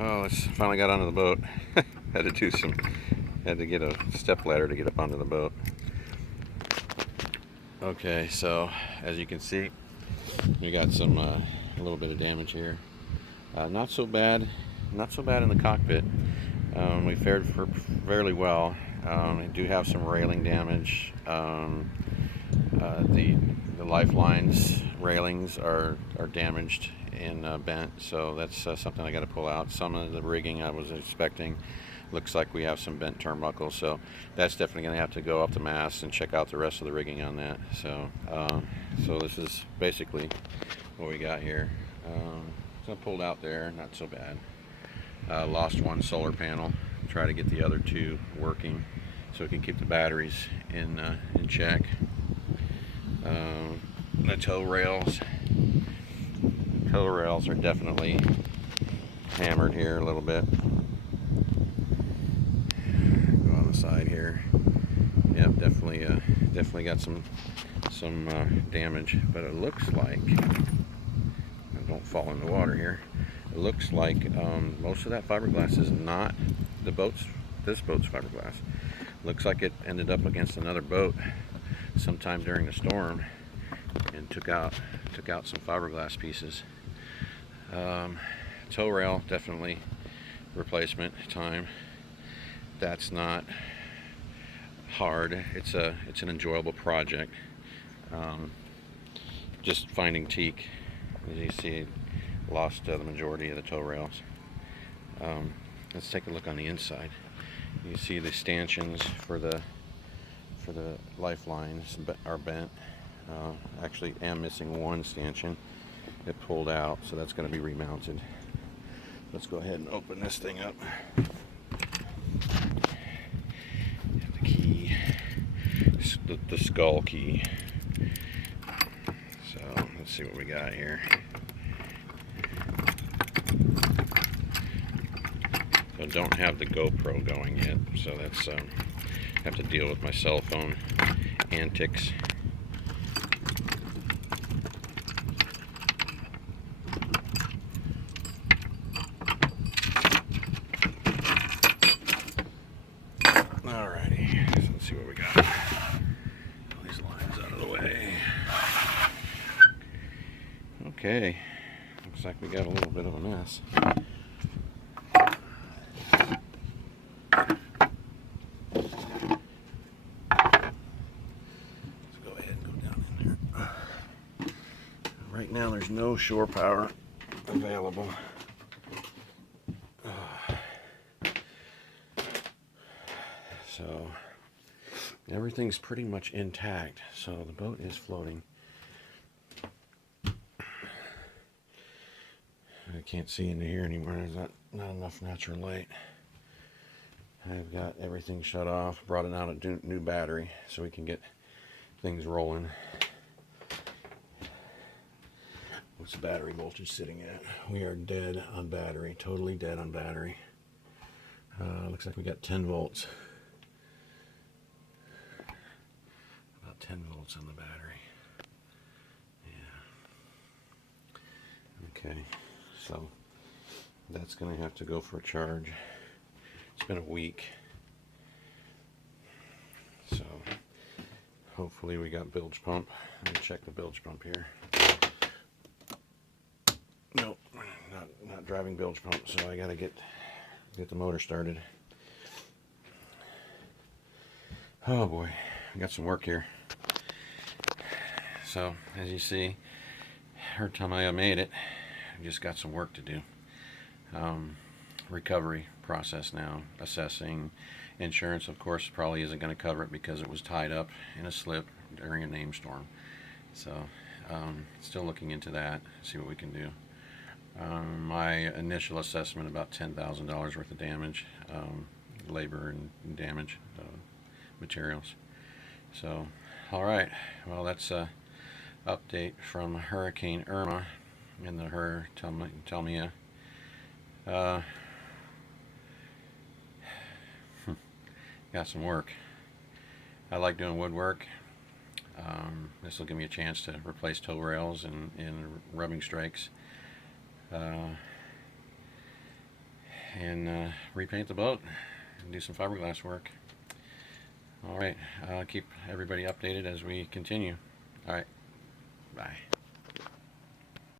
Oh, it's finally got onto the boat. Had to get a step ladder to get up onto the boat. Okay, so as you can see, we got some a little bit of damage here. Not so bad in the cockpit. We fared fairly well. I do have some railing damage. The lifelines railings are damaged and bent, so that's something I got to pull out. Some of the rigging I was expecting looks like we have some bent turnbuckles, so that's definitely going to have to go up the mast and check out the rest of the rigging on that. So so this is basically what we got here. So I pulled out there, not so bad. Lost one solar panel. Try to get the other two working so we can keep the batteries in check. The tow rails are definitely hammered here a little bit. Go on the side here. Yep, definitely got some damage, but it looks like, don't fall in the water here, it looks like most of that fiberglass is not this boat's fiberglass. Looks like it ended up against another boat sometime during the storm and took out some fiberglass pieces. Tow rail, definitely replacement time. That's not hard. It's an enjoyable project. Just finding teak. As you see, lost the majority of the tow rails. Let's take a look on the inside. You see the stanchions for the lifelines are bent. Actually, am missing one stanchion. It pulled out, so that's going to be remounted. Let's go ahead and open this thing up. The key, the skull key. So let's see what we got here. So don't have the GoPro going yet, so that's have to deal with my cell phone antics. Alrighty, so let's see what we got. Pull these lines out of the way. Okay, looks like we got a little bit of a mess. Right now there's no shore power available. So everything's pretty much intact. So the boat is floating. I can't see into here anymore. There's not enough natural light. I've got everything shut off, brought it out a new battery so we can get things rolling. What's the battery voltage sitting at? We are dead on battery, totally dead on battery. Looks like we got 10 volts. About 10 volts on the battery. Yeah. Okay, so that's going to have to go for a charge. It's been a week. So hopefully we got bilge pump. Let me check the bilge pump here. Nope, not driving bilge pump, so I gotta get the motor started. Oh boy, we got some work here. So as you see, Hur Talmia made it. We just got some work to do. Recovery process now, assessing. Insurance, of course, probably isn't going to cover it because it was tied up in a slip during a name storm. So still looking into that, see what we can do. My initial assessment, about $10,000 worth of damage, labor and damage, materials. So, all right, well, that's a update from Hurricane Irma in the Hur Talmia. Got some work. I like doing woodwork. This will give me a chance to replace tow rails and rubbing strikes. and repaint the boat and do some fiberglass work. All right, keep everybody updated as we continue. All right, bye.